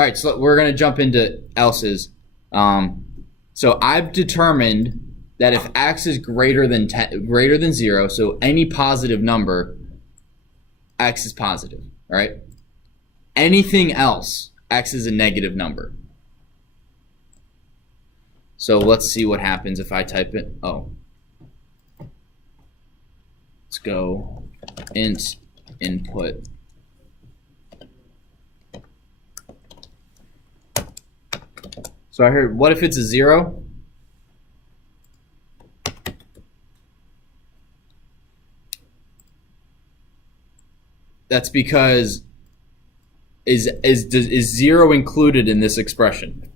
All right, so we're going to jump into else's. So I've determined that if x is greater than 0, so any positive number, x is positive, right? Anything else, x is a negative number. So let's see what happens if I type it. Oh. Let's go int input. So I heard, what if it's a 0? That's because is 0 included in this expression?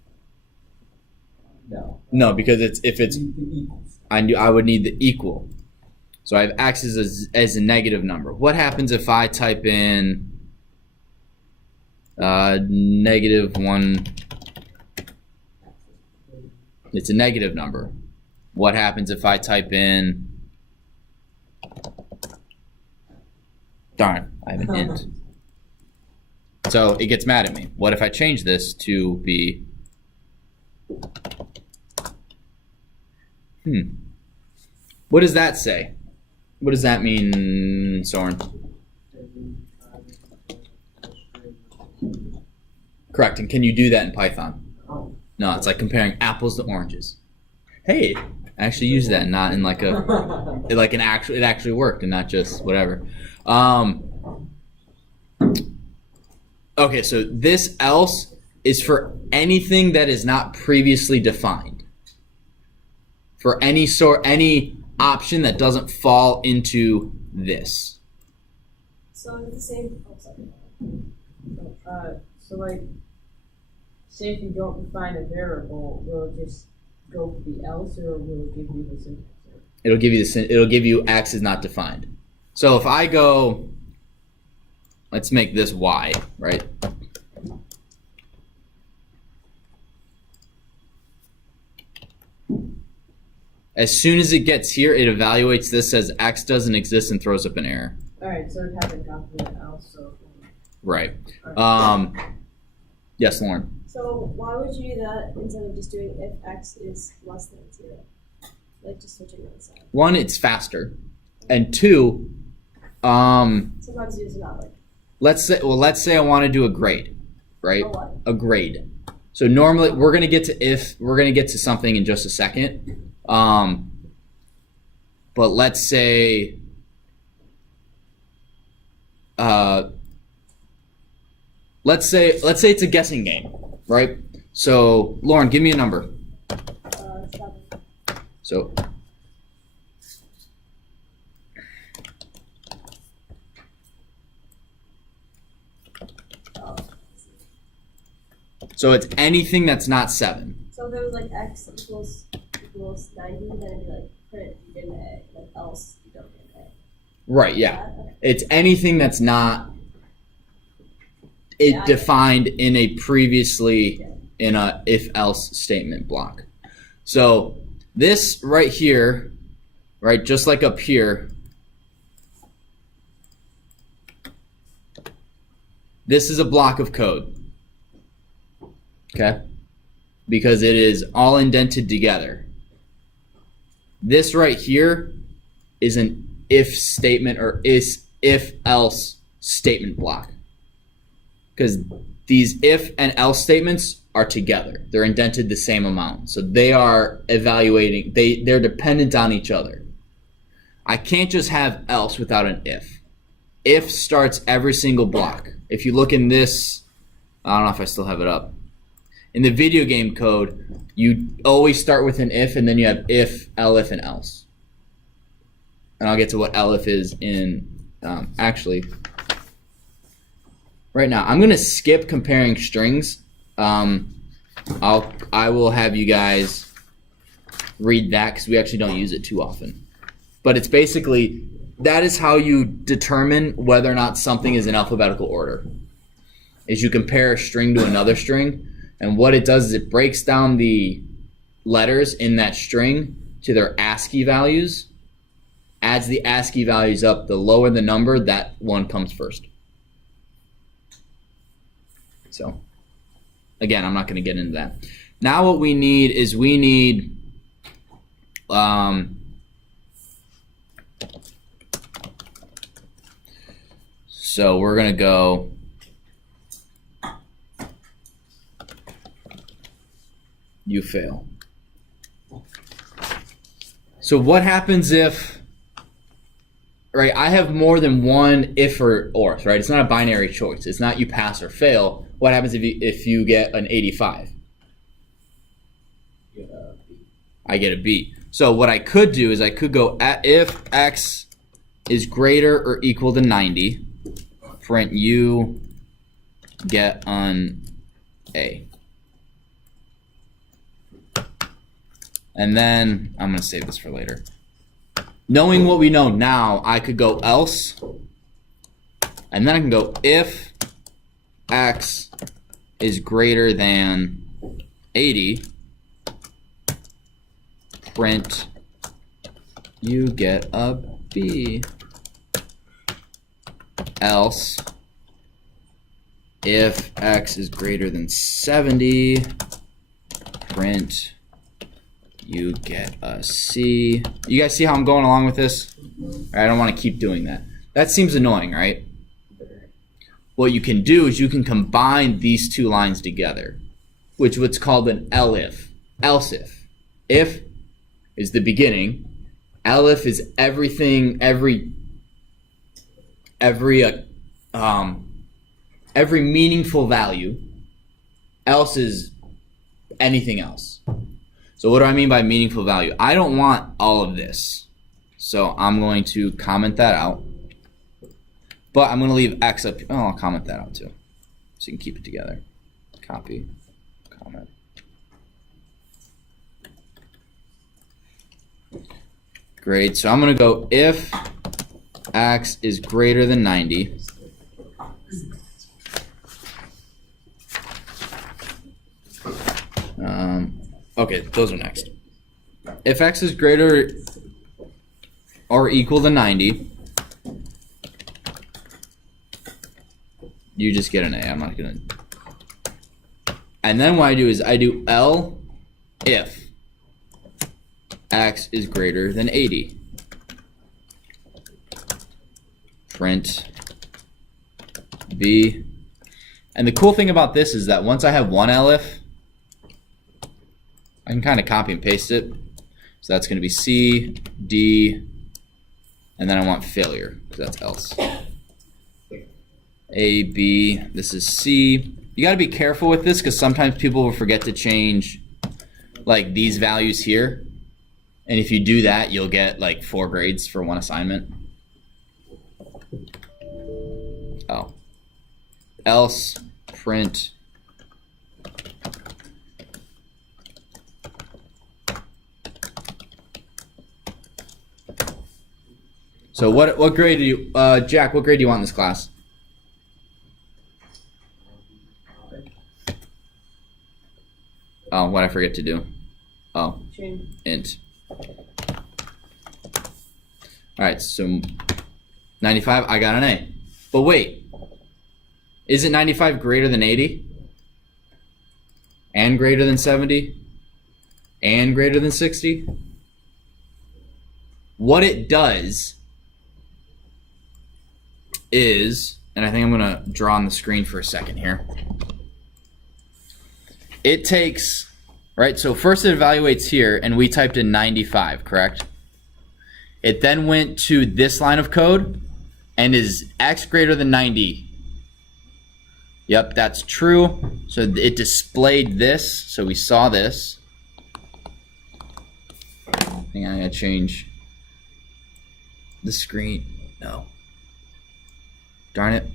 No. No, because if it's I would need the equal. So I have x as a negative number. What happens if I type in -1? It's a negative number. What happens if I type in? Darn, I have an int. So it gets mad at me. What if I change this to be? What does that say? What does that mean, Soren? Correct. And can you do that in Python? No, it's like comparing apples to oranges. Hey, I actually used that, not in like a it actually worked and not just whatever. Okay, so this else is for anything that is not previously defined. For any option that doesn't fall into this. So it's the same. Oh, sorry. So like, say if you don't define a variable, will it just go for the else, or will it give you the syntax? It'll give you x is not defined. So if I go, let's make this y, right? As soon as it gets here, it evaluates this as x doesn't exist and throws up an error. All right, so it hasn't gone through the else, so. Right. Yes, Lauren. So why would you do that instead of just doing if x is less than 0? Like just switching on the side. One, it's faster, and two, sometimes it's not like. Let's say I want to do a grade, right? A what? A grade. So normally we're gonna get to something in just a second. But let's say it's a guessing game, right? So Lauren, give me a number. 7. So it's anything that's not 7. So if it was like x equals 90, then it'd be like print you get an A, like else you don't get an A. Right, yeah. Okay. It's anything that's not defined in a previously in a if-else statement block. So this right here, right, just like up here, this is a block of code. Okay? Because it is all indented together. This right here is an if statement or if-else statement block. Because these if and else statements are together. They're indented the same amount. So they are evaluating, they're dependent on each other. I can't just have else without an if. If starts every single block. If you look in this, I don't know if I still have it up. In the video game code, you always start with an if, and then you have if, elif, and else. And I'll get to what elif is in, actually, right now. I'm going to skip comparing strings. I will have you guys read that because we actually don't use it too often. But it's basically, that is how you determine whether or not something is in alphabetical order. Is you compare a string to another string. And what it does is it breaks down the letters in that string to their ASCII values, adds the ASCII values up. The lower the number, that one comes first. So again, I'm not going to get into that. Now what we need is we need so we're going to go you fail. So what happens if, right, I have more than one if or right? It's not a binary choice. It's not you pass or fail. What happens if you get an 85? I get a B. So what I could do is I could go if x is greater or equal to 90, print you get an A. And then I'm going to save this for later. Knowing what we know now, I could go else, and then I can go if x is greater than 80, print you get a B. Else, if x is greater than 70, print you get a C. You guys see how I'm going along with this? I don't want to keep doing that. That seems annoying, right? What you can do is you can combine these two lines together, which is what's called an elif. Else if. If is the beginning. Elif is everything, every meaningful value. Else is anything else. So what do I mean by meaningful value? I don't want all of this. So I'm going to comment that out. But I'm going to leave x up. Oh, I'll comment that out too. So you can keep it together. Copy, comment. Great. So I'm going to go if x is greater than 90. Okay, those are next. If x is greater or equal to 90, you just get an A. I'm not going to. And then what I do is I do L if x is greater than 80. Print B. And the cool thing about this is that once I have one elif, I can kind of copy and paste it. So that's going to be C, D, and then I want failure, because that's else. A, B, this is C. You got to be careful with this, because sometimes people will forget to change like these values here. And if you do that, you'll get like 4 grades for one assignment. Oh. Else, print. So what grade do you, Jack, what grade do you want in this class? Oh, what'd I forget to do? Oh, int. Alright, so 95, I got an A. But wait, isn't 95 greater than 80? And greater than 70? And greater than 60? What it does is, and I think I'm going to draw on the screen for a second here. It takes, right, so first it evaluates here, and we typed in 95, correct? It then went to this line of code, and is x greater than 90? Yep, that's true. So it displayed this, so we saw this. Hang on, I gotta change the screen. No. Darn it.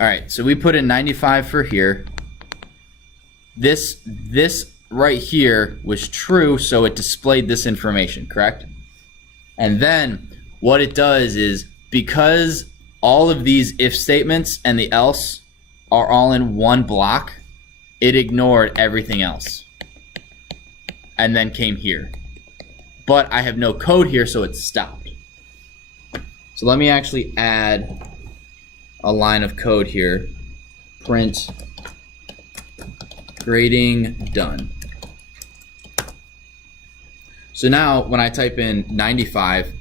Alright, so we put in 95 for here. This right here was true, so it displayed this information, correct? And then what it does is, because all of these if statements and the else are all in one block, it ignored everything else and then came here. But I have no code here, so it stopped. So let me actually add a line of code here. Print grading done. So now when I type in 95,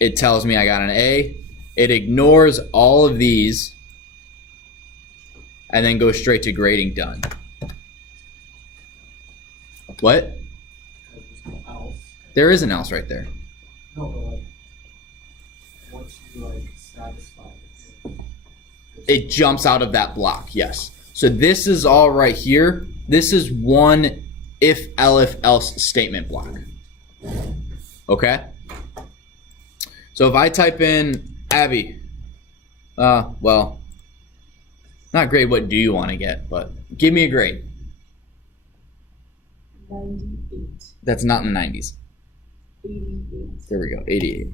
it tells me I got an A. It ignores all of these and then goes straight to grading done. What? There is an else right there. No, but like, once you like satisfy It jumps out of that block, yes. So this is all right here. This is one if, elif, else statement block. Okay? So if I type in Abby, well, not grade, what do you want to get, but give me a grade. 98. That's not in the 90s. 88. There we go, 88.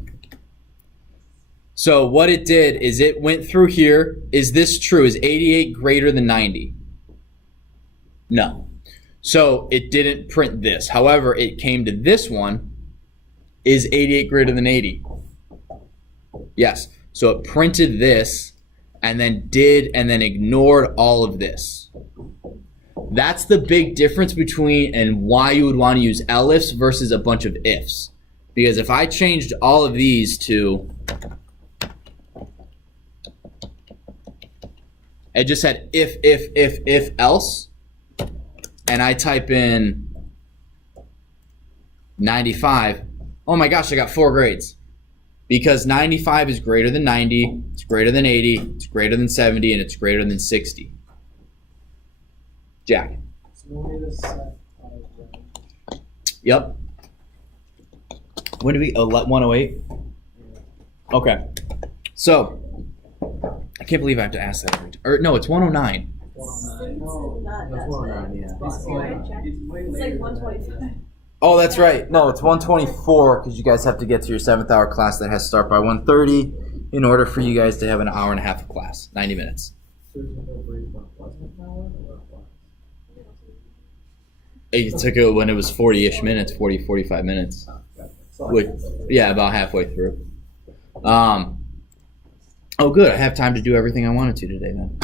So what it did is it went through here. Is this true? Is 88 greater than 90? No. So it didn't print this. However, it came to this one. Is 88 greater than 80? Yes. So it printed this and then ignored all of this. That's the big difference between and why you would want to use elifs versus a bunch of ifs. Because if I changed all of these to, it just said if, else, and I type in 95, oh my gosh, I got 4 grades. Because 95 is greater than 90, it's greater than 80, it's greater than 70, and it's greater than 60. Jack. So you want me to set range? Yep. When do we, 108? Okay. So, I can't believe I have to ask that every time. Or, no, it's 109. 109. No, Not that's that 109, yeah. It's way It's later like than that. 125. Oh, that's right. No, it's 124 because you guys have to get to your 7th hour class that has to start by 1:30 in order for you guys to have an hour and a half of class, 90 minutes. So there's no break for Pleasant Power or what? It took it when it was 40-ish minutes, 40, 45 minutes. Gotcha. Yeah, about halfway through. Oh, good. I have time to do everything I wanted to today then.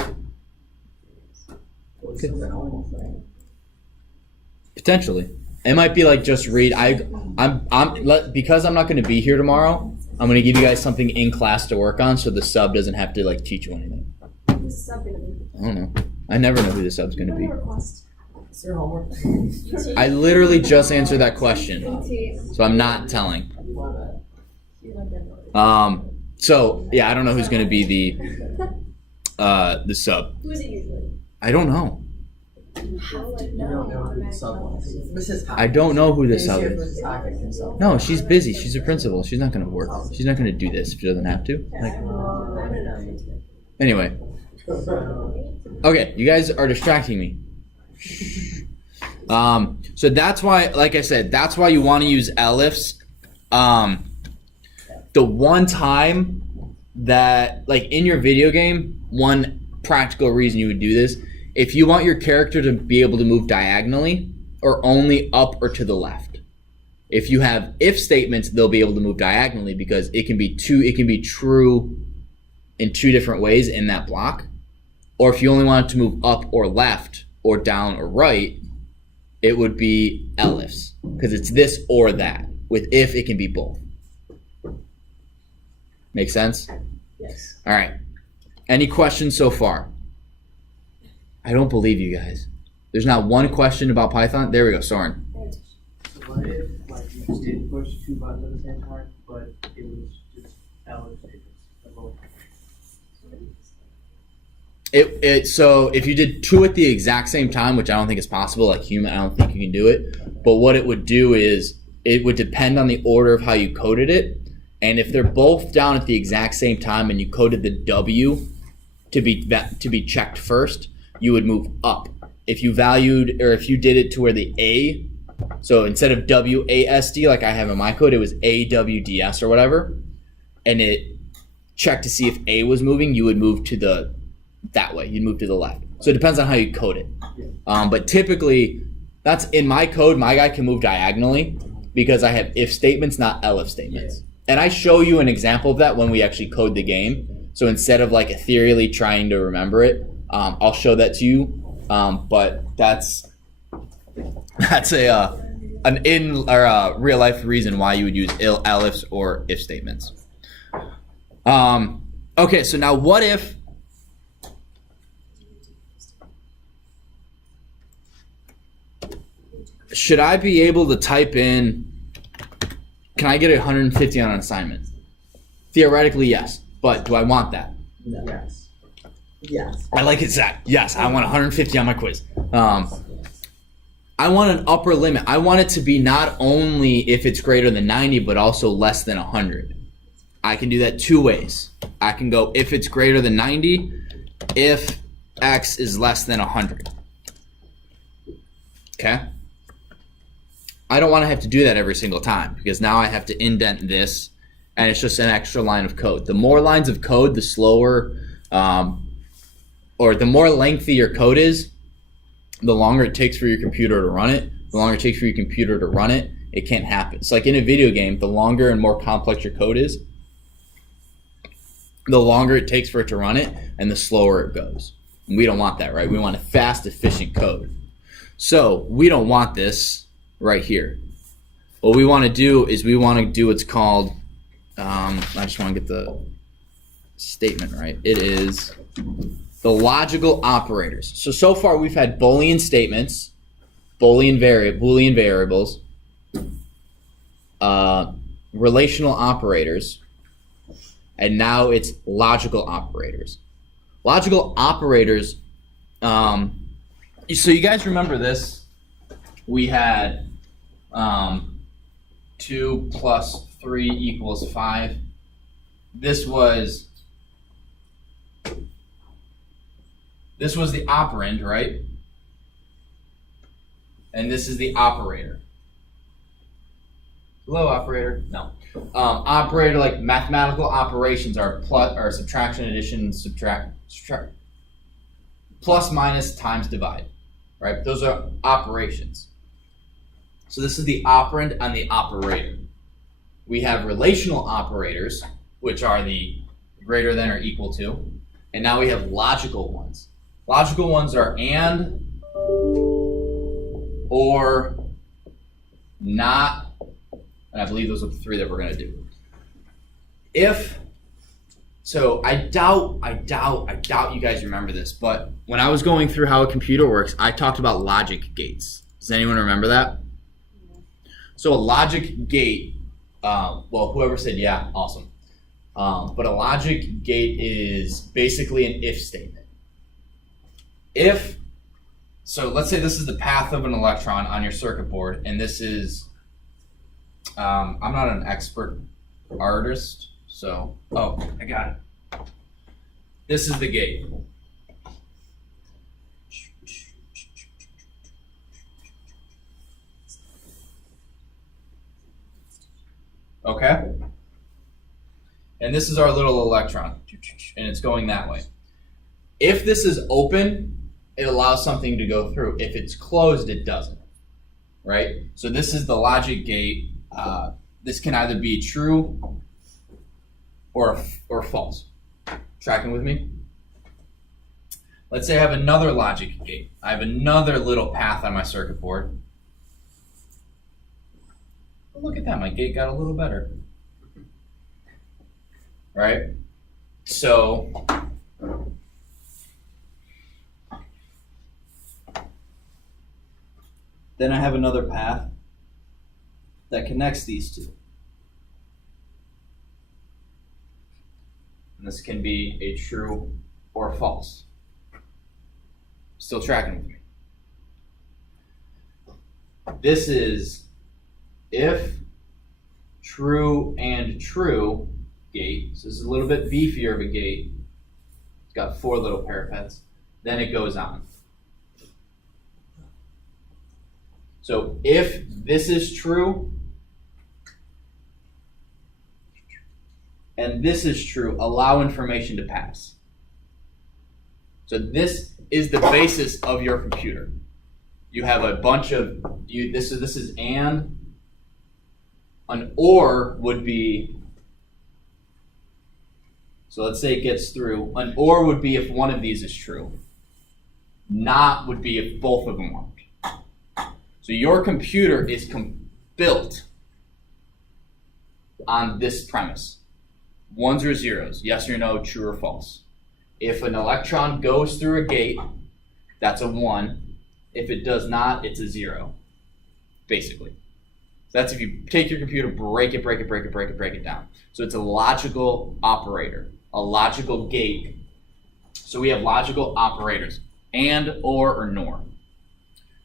Potentially. It might be like just read. Because I'm not going to be here tomorrow. I'm going to give you guys something in class to work on, so the sub doesn't have to like teach you anything. Who's the sub gonna be? I don't know. I never know who the sub's going to be. Request. Is there homework? I literally just answered that question, so I'm not telling. So yeah, I don't know who's going to be the sub. Who is it usually? I don't know. How would I You don't know who the sub know? was. Mrs. I don't know who the sub is. Mrs. Hackett can sub. No, she's busy. She's a principal. She's not going to work. She's not going to do this if she doesn't have to. Like, I don't know. anyway. Okay, you guys are distracting me. So that's why, like I said, that's why you want to use elifs. The one time that, like in your video game, one practical reason you would do this, if you want your character to be able to move diagonally or only up or to the left. If you have if statements, they'll be able to move diagonally because it can be true in 2 different ways in that block. Or if you only want it to move up or left or down or right, it would be elifs because it's this or that. With if, it can be both. Make sense? Yes. All right. Any questions so far? I don't believe you guys. There's not one question about Python. There we go, Soren. So what if like you just did push 2 buttons at the same time, but it was just valid statements? So if you did 2 at the exact same time, which I don't think is possible, like human, I don't think you can do it. But what it would do is it would depend on the order of how you coded it. And if they're both down at the exact same time and you coded the W to be checked first, you would move up. If you valued, or if you did it to where the A, so instead of WASD like I have in my code, it was AWDS or whatever, and it checked to see if A was moving, you would move to that way. You'd move to the left. So it depends on how you code it. But typically, that's in my code, my guy can move diagonally because I have if statements, not elif statements. And I show you an example of that when we actually code the game. So instead of like ethereally trying to remember it, I'll show that to you. But that's an in or a real life reason why you would use elifs or if statements. Okay, so now what if should I be able to type in, can I get 150 on an assignment? Theoretically, yes. But do I want that? No. Yes. Yes. I like it, Zach. Yes, I want 150 on my quiz. I want an upper limit. I want it to be not only if it's greater than 90, but also less than 100. I can do that two ways. I can go if it's greater than 90, if x is less than 100. Okay? I don't want to have to do that every single time because now I have to indent this and it's just an extra line of code. The more lines of code, the slower or the more lengthy your code is, the longer it takes for your computer to run it. The longer it takes for your computer to run it, it can't happen. It's like in a video game, the longer and more complex your code is, the longer it takes for it to run it and the slower it goes. And we don't want that, right? We want a fast, efficient code. So we don't want this right here. What we want to do is we want to do what's called, I just want to get the statement right. It is the logical operators. So far we've had Boolean statements, Boolean variables, relational operators, and now it's logical operators. Logical operators, so you guys remember this? We had 2 plus 3 equals 5. This was the operand, right? And this is the operator. Hello, operator. No. Operator, like mathematical operations are plus or subtraction, addition, subtract, plus, minus, times, divide, right? Those are operations. So this is the operand and the operator. We have relational operators, which are the greater than or equal to, and now we have logical ones. Logical ones are and, or, not, and I believe those are the 3 that we're going to do. If, so I doubt you guys remember this, but when I was going through how a computer works, I talked about logic gates. Does anyone remember that? So a logic gate, well, whoever said yeah, awesome. But a logic gate is basically an if statement. If, so let's say this is the path of an electron on your circuit board, and this is, I'm not an expert artist, so, oh, I got it. This is the gate. Okay? And this is our little electron, and it's going that way. If this is open, it allows something to go through. If it's closed, it doesn't, right? So this is the logic gate. This can either be true or false. Tracking with me? Let's say I have another logic gate. I have another little path on my circuit board. Oh, look at that, my gate got a little better. Right? So, then I have another path that connects these two. And this can be a true or false. Still tracking with me. This is if true and true gate. So this is a little bit beefier of a gate. It's got 4 little parapets. Then it goes on. So if this is true and this is true, allow information to pass. So this is the basis of your computer. You have a bunch of this is and an or would be, So let's say it gets through. An or would be if one of these is true. Not would be if both of them aren't. So your computer is built on this premise. Ones or zeros, yes or no, true or false. If an electron goes through a gate, that's a 1. If it does not, it's a 0, basically. That's if you take your computer, break it down. So it's a logical operator, a logical gate. So we have logical operators, and, or nor.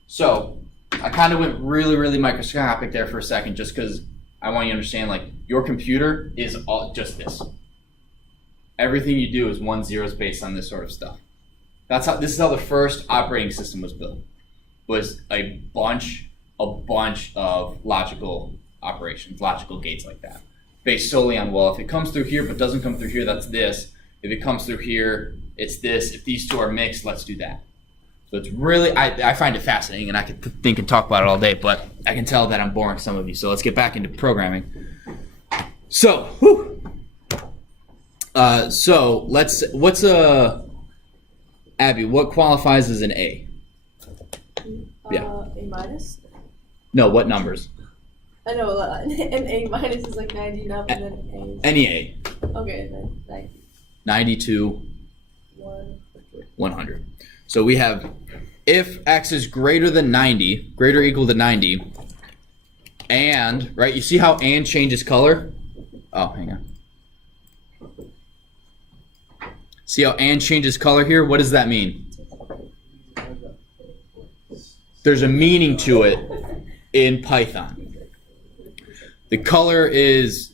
So I kind of went really microscopic there for a second just because I want you to understand, like, your computer is all just this. Everything you do is 1 zeros based on this sort of stuff. This is how the first operating system was built. Was a bunch of logical operations, logical gates like that, based solely on, well, if it comes through here but doesn't come through here, that's this. If it comes through here, it's this. If these two are mixed, let's do that. So it's really, I find it fascinating, and I could think and talk about it all day, but I can tell that I'm boring some of you. So let's get back into programming. So, what's Abby, what qualifies as an A? Yeah. A minus? No, what numbers? I know an A minus is like 90 and up, and then A is... Any A. Okay, then 90. 92, 1. 100. So we have if x is greater than 90, greater or equal to 90, and, right, you see how and changes color? Oh, hang on. See how and changes color here? What does that mean? There's a meaning to it in Python. The color is,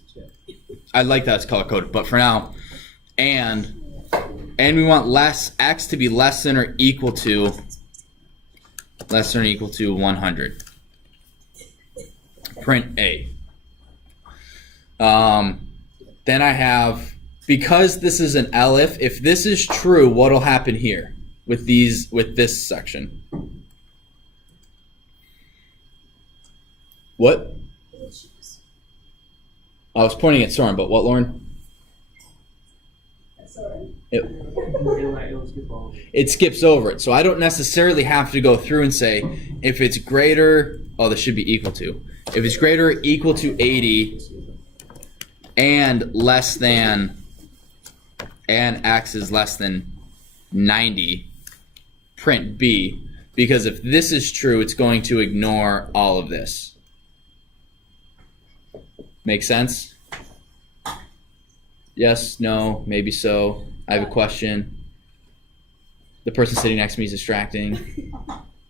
I like that it's color coded, but for now, and we want x to be less than or equal to 100. Print A. Then I have, because this is an Elif, if this is true, what'll happen here with this section? What? I was pointing at Soren, but what, Lauren? It skips over it. So I don't necessarily have to go through and say, if it's greater, oh, this should be equal to. If it's greater or equal to 80 and less than, and x is less than 90, print B. Because if this is true, it's going to ignore all of this. Make sense? Yes, no, maybe so. I have a question. The person sitting next to me is distracting.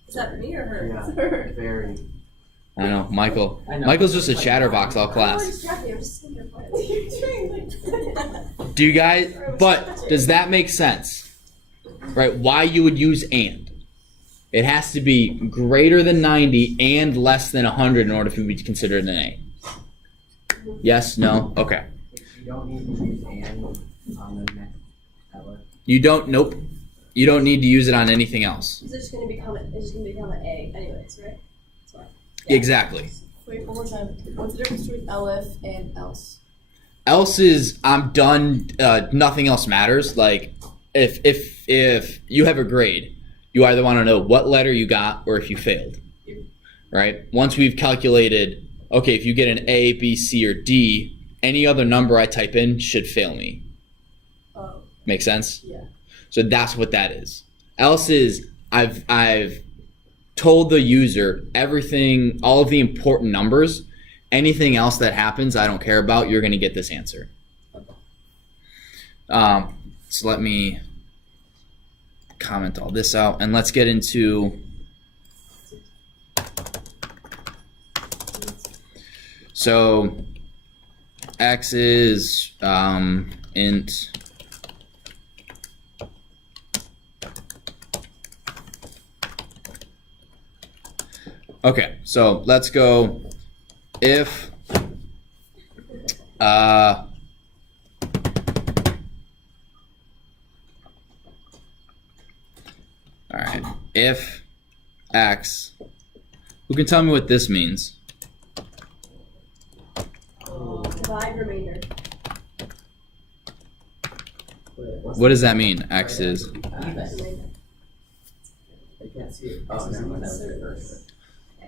Is that me or her? Yeah, It's her. very. I don't know, Michael. I know. Michael's just a chatterbox all I'm class. distracted. I'm just sitting here quietly. You're doing like... Do you guys, but does that make sense? Right, why you would use and. It has to be greater than 90 and less than 100 in order for it to be considered an A. Yes, no, okay. You don't need to use and on the next outlet. You don't, nope. You don't need to use it on anything else. It's just going to become an A anyways, right? That's why. Exactly. Wait, one more time. What's the difference between Elif and Else? Else is I'm done, nothing else matters. Like if you have a grade, you either want to know what letter you got or if you failed. Right? Once we've calculated, okay, if you get an A, B, C, or D, any other number I type in should fail me. Oh, Make sense? yeah. So that's what that is. Else is I've told the user everything, all of the important numbers. Anything else that happens, I don't care about. You're going to get this answer. So let me comment all this out, and let's get into. So x is int. Okay, so let's go if all right, if x, who can tell me what this means? Divide remainder. What does that mean? X is I can't see it. Oh, never mind. That was the first.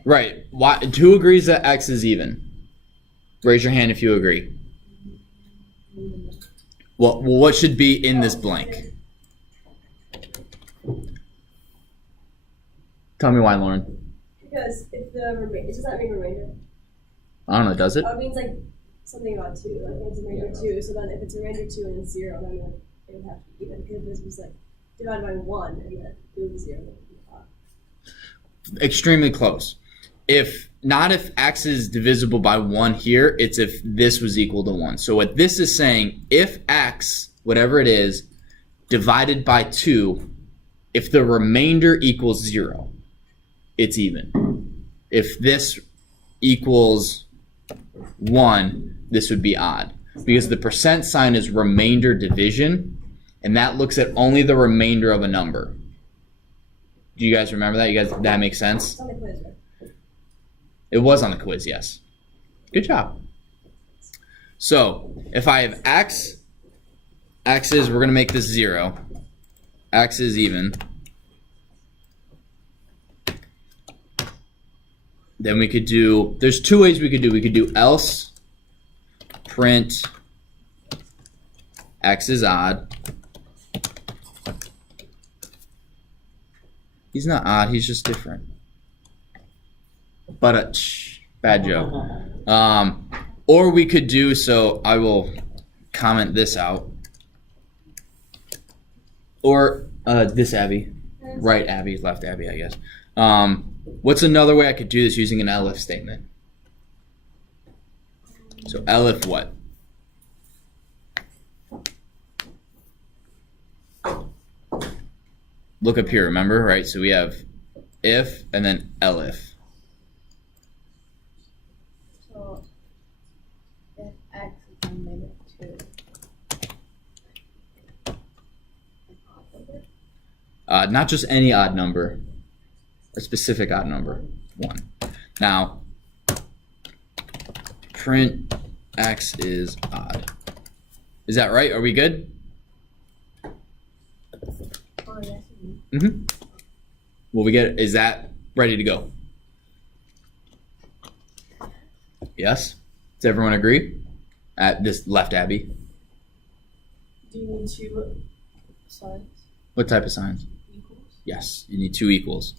right. Why? Who agrees that X is even? Raise your hand if you agree. Well, what should be in this blank? Tell me why, Lauren. Because if the remainder, does that mean remainder? I don't know. Does it? Oh, it means like something about 2. Like it's a remainder 2. So then if it's a remainder 2 and it's 0, then like, it would have to be even. Because this was like divided by 1 and then it would be 0. Then it would be odd. Extremely close. If X is divisible by 1 here, it's if this was equal to 1. So what this is saying, if X, whatever it is, divided by 2, if the remainder equals 0, it's even. If this equals 1, this would be odd. Because the percent sign is remainder division, and that looks at only the remainder of a number. Do you guys remember that? You guys, that makes sense? It's on the quiz, right? It was on the quiz, yes. Good job. So, if I have X is, we're going to make this 0. X is even. Then we could do, there's 2 ways we could do. We could do else, print, X is odd. He's not odd, he's just different. But bad joke. Or we could do, so I will comment this out. Or this Abby. Right Abby, left Abby, I guess. What's another way I could do this using an Elif statement? So Elif what? Look up here, remember, right? So we have if and then Elif. So if X is -2. Not just any odd number, a specific odd number, 1. Now, print X is odd. Is that right? Are we good? Oh, yes. Mm-hmm. Will we get? Is that ready to go? Yes. Does everyone agree? At this left, Abby. Do you need 2 signs? What type of signs? Equals? Yes, you need 2 equals.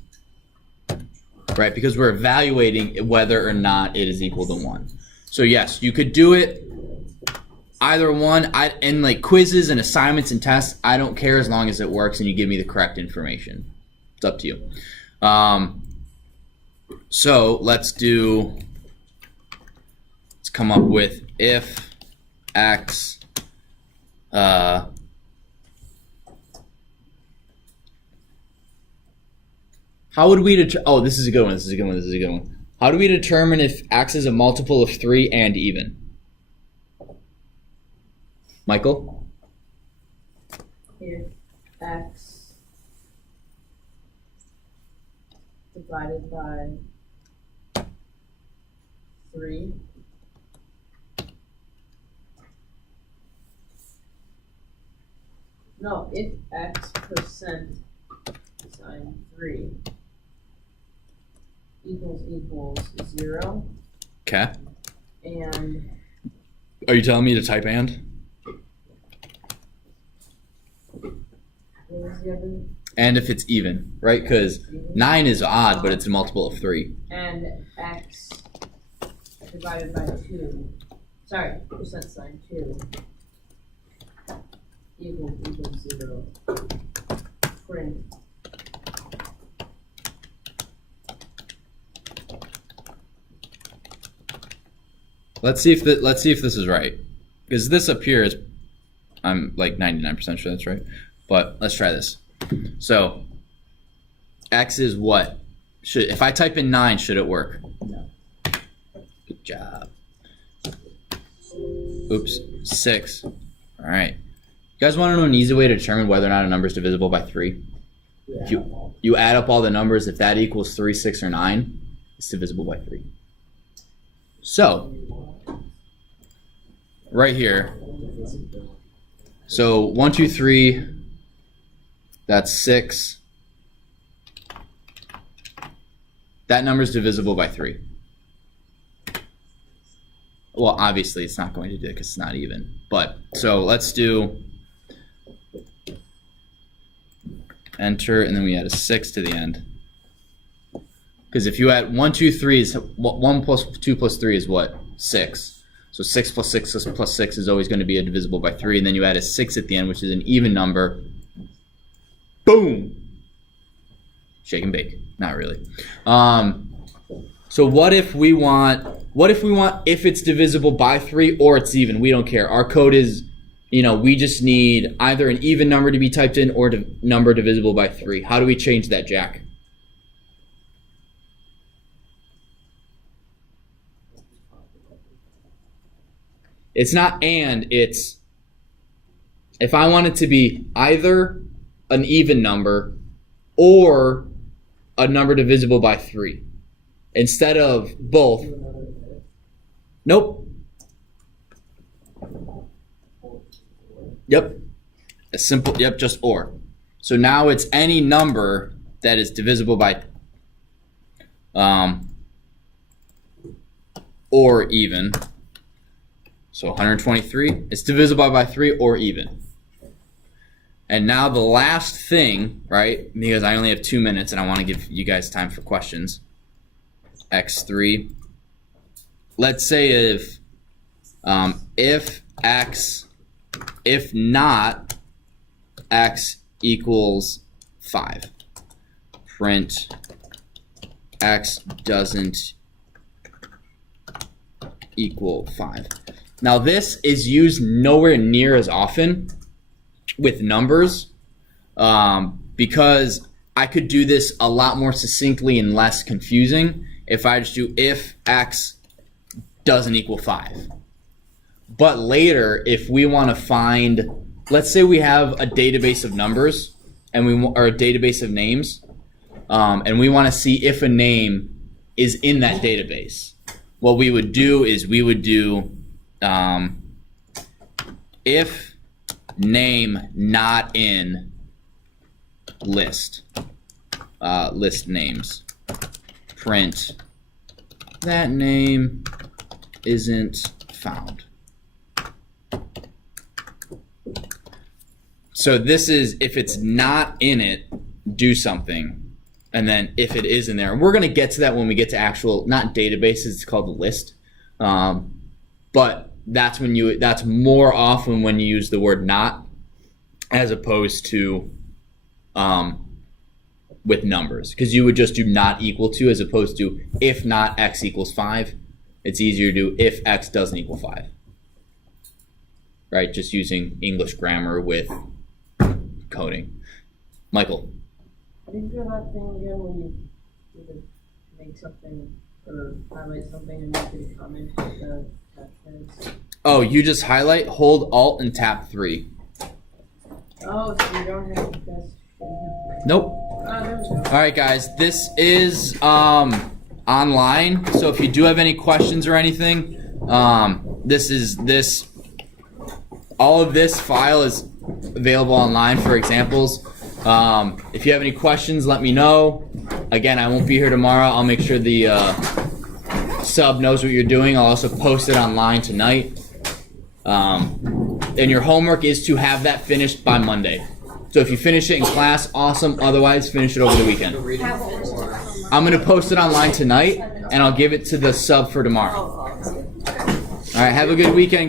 Right, because we're evaluating whether or not it is equal to 1. So yes, you could do it either one. In like quizzes and assignments and tests, I don't care as long as it works and you give me the correct information. It's up to you. So let's come up with if X how would we oh, this is a good one. This is a good one. This is a good one. How do we determine if X is a multiple of 3 and even? Michael? If X divided by 3 no, if X percent sine 3 equals 0 Okay. and Are you telling me to type and? what was the other? And if it's even, right? Because 9 is odd, but it's a multiple of 3. And X divided by 2, sorry, percent sign 2 equals 0. Print. Let's see if this is right. Because this up here is, I'm like 99% sure that's right. But let's try this. So X is what? If I type in 9, should it work? No. Good job. Oops, 6. All right. You guys want to know an easy way to determine whether or not a number is divisible by 3? If you add up all the numbers, if that equals 3, 6, or 9, it's divisible by 3. So, right here, So 1, 2, 3. That's 6. That number is divisible by 3. Well, obviously it's not going to do it because it's not even. But so let's do enter, and then we add a 6 to the end. Because if you add 1, 2, 3 is 1 plus 2 plus 3 is what? 6. So 6 plus 6 plus 6 is always going to be a divisible by 3, and then you add a 6 at the end, which is an even number. Boom! Shake and bake. Not really. So what if we want if it's divisible by 3 or it's even? We don't care. Our code is, we just need either an even number to be typed in or number divisible by 3. How do we change that, Jack? It's not and, it's if I want it to be either an even number or a number divisible by 3. Instead of both. Nope. Yep. A simple, yep, just or. So now it's any number that is divisible by or even. So 123, it's divisible by 3 or even. And now the last thing, right, because I only have 2 minutes and I want to give you guys time for questions. X3. Let's say if not x equals 5. Print x doesn't equal 5. Now this is used nowhere near as often with numbers because I could do this a lot more succinctly and less confusing if I just do if x doesn't equal 5. But later, if we want to find, let's say we have a database of numbers and or a database of names, and we want to see if a name is in that database. What we would do is we would do if name not in list, list names, print that name isn't found. So this is if it's not in it, do something, and then if it is in there, and we're going to get to that when we get to actual, not databases, it's called a list, but that's more often when you use the word not as opposed to with numbers, because you would just do not equal to as opposed to if not x equals 5. It's easier to do if x doesn't equal 5, right? Just using English grammar with coding. Michael. How do you do that thing again when you make something or highlight something and make it a comment with the hashtags? Oh, you just highlight, hold Alt, and tap 3. Oh, so you don't have to press. Nope. There we go. All right, guys. This is online, so if you do have any questions or anything, all of this file is available online for examples. If you have any questions, let me know. Again, I won't be here tomorrow. I'll make sure the sub knows what you're doing. I'll also post it online tonight. And your homework is to have that finished by Monday. So if you finish it in class, awesome. Otherwise, finish it over the weekend. I'm going to post it online tonight, and I'll give it to the sub for tomorrow. All right, have a good weekend, guys.